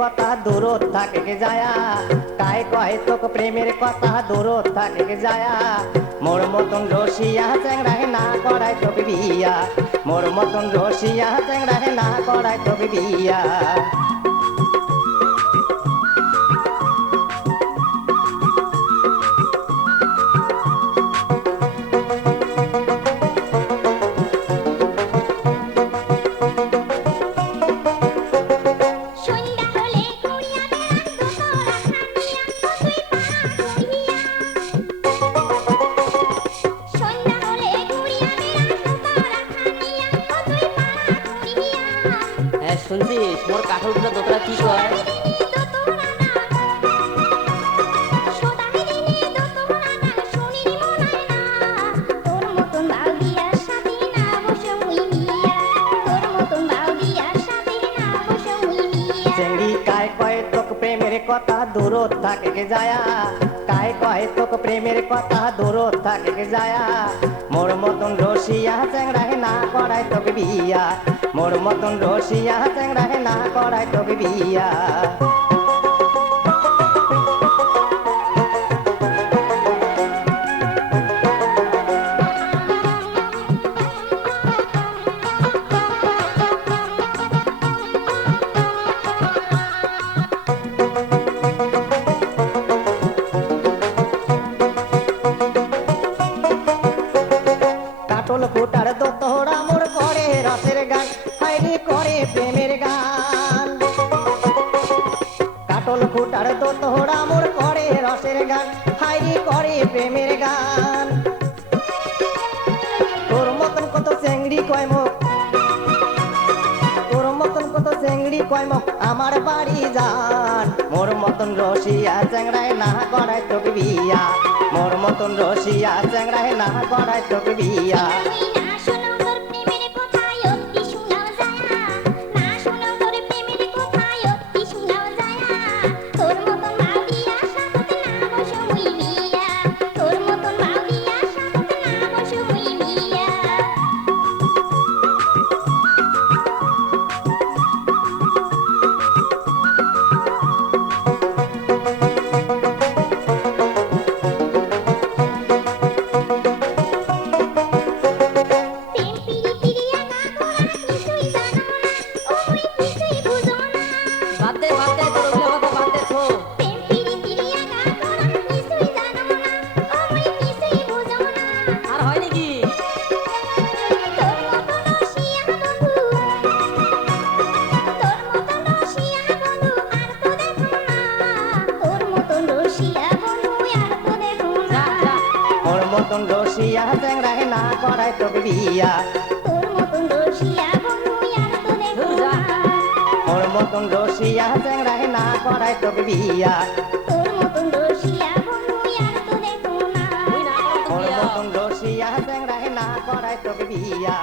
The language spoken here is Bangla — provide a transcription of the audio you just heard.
কথা দূরত থাকে কে যায়া, কায় কয় তোকে প্রেমের কথা দূরত থাকে কে যায়া। মোর মতন রসিয়া চ্যাংড়ায় না করায় তোকে বিয়া, মোর মতন রসিয়া চ্যাংড়ায় না করায় তোকে বিয়া। শুনছিস মোর কাঠুরগুলো দোতরা কি কয়? চেংড়ি কায় কয় তোকে প্রেমের কথা দূরত থাকে কে যায়া, কায় কয় তোকে প্রেমের কথা দূরত থাকে কে যায়া। মোর মতন রসিয়া চ্যাংড়ায় না করায় তোকে বিয়া, মোর মতন রসিয়া চ্যাংড়ায় না করায় তোকে বিয়া। কাটল ফুটার দোতরা মোর করে রসের গান, হাইরে করে প্রেমের গান। কাটল ফুটার দোতরা মোর করে রসের গান, হাইরে করে প্রেমের গান। তোর মতন কত চেংড়ি কয় মুখ, তোর মতন কত চেংড়ি কয় মুখ আমার বাড়ি যান। মোর মতন রসিয়া চ্যাংড়ায় না করায় তোকে বিয়া, মোর মতন রসিয়া চ্যাংড়ায় না করায় তোকে বিয়া। মতন রসিয়া চ্যাংড়ায় না করায় তোকে বিয়া, তোর মতন রসিয়া বন্ধু আর তো দেখো না। মোর মতন রসিয়া চ্যাংড়ায় না করায় তোকে বিয়া, তোর মতন রসিয়া বন্ধু আর তো দেখো না। মোর মতন রসিয়া চ্যাংড়ায় না করায় তোকে বিয়া।